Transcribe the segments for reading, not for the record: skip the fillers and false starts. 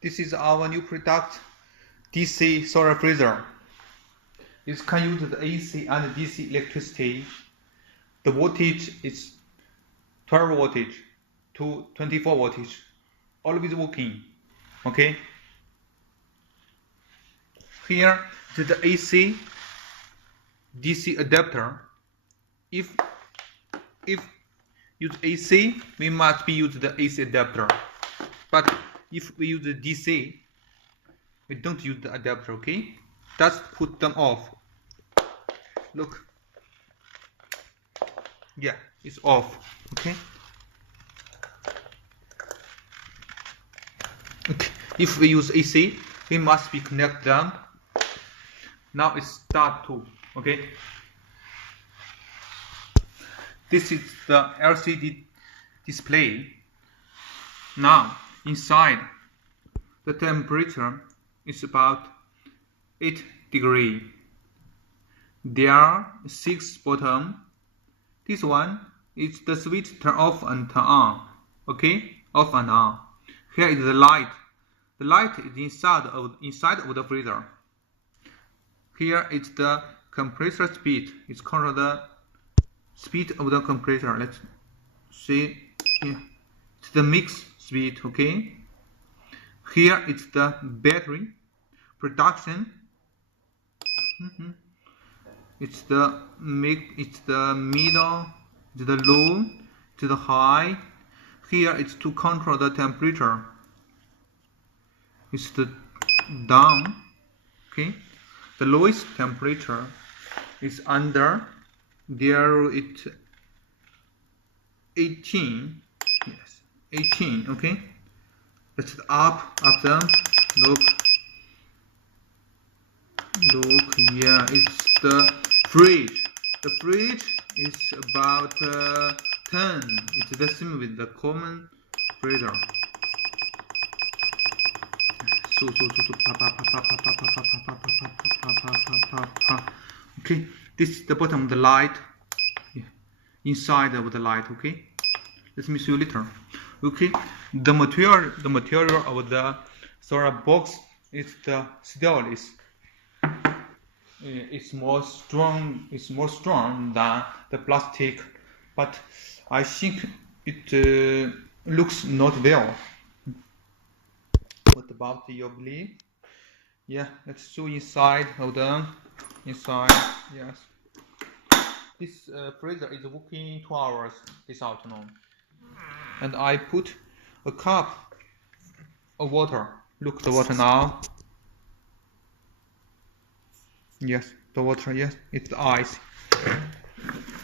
This is our new product, DC solar freezer. It can use the AC and DC electricity. The voltage is 12 voltage to 24 voltage. Always working. Okay. Here is the AC DC adapter. If use AC, we must be use the AC adapter. But if we use the DC, we don't use the adapter. Okay, just put them off. Look, yeah, it's off. Okay. Okay. If we use AC, we must be connect them. Now it start to. Okay. This is the LCD display. Now inside, the temperature is about 8 degrees. There are 6 buttons. This one is the switch turn off and turn on. Okay, off and on. Here is the light. The light is inside of the freezer. Here is the compressor speed. It's called the speed of the compressor. Let's see. Here. It's the mix speed. Okay. Here it's the battery production. It's the middle, it's the low, it's the high. Here it's to control the temperature. It's the down. Okay. The lowest temperature is under there. It's 18. Yes, 18. Okay. It's up down. Look. Yeah, it's the fridge. The fridge is about 10. It's the same with the common freezer. Okay, this is the bottom of the light. Yeah. Inside of the light. Okay, let me show you later. Okay, the material of the solar box is the stainless. It's more strong than the plastic, but I think it looks not well. What about your belief? Yeah, let's show inside. Hold on. Inside, yes. This freezer is working 2 hours this afternoon, and I put a cup of water. Look, the water now. Yes, the water. Yes, it's the ice.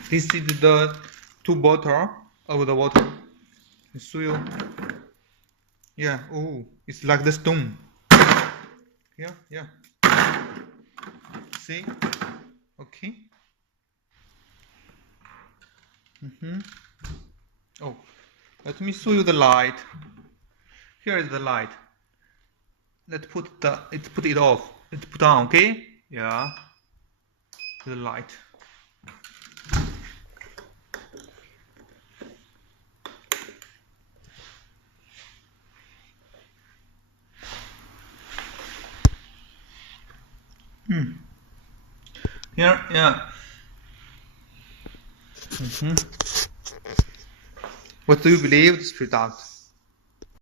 This is the 2 bottles of the water. So you, yeah. Oh, it's like the stone. Yeah. See? Okay. Oh, let me show you the light. Here is the light. Let's put it off. Let's put on. Okay. Yeah. The light. Here, yeah. What do you believe this product?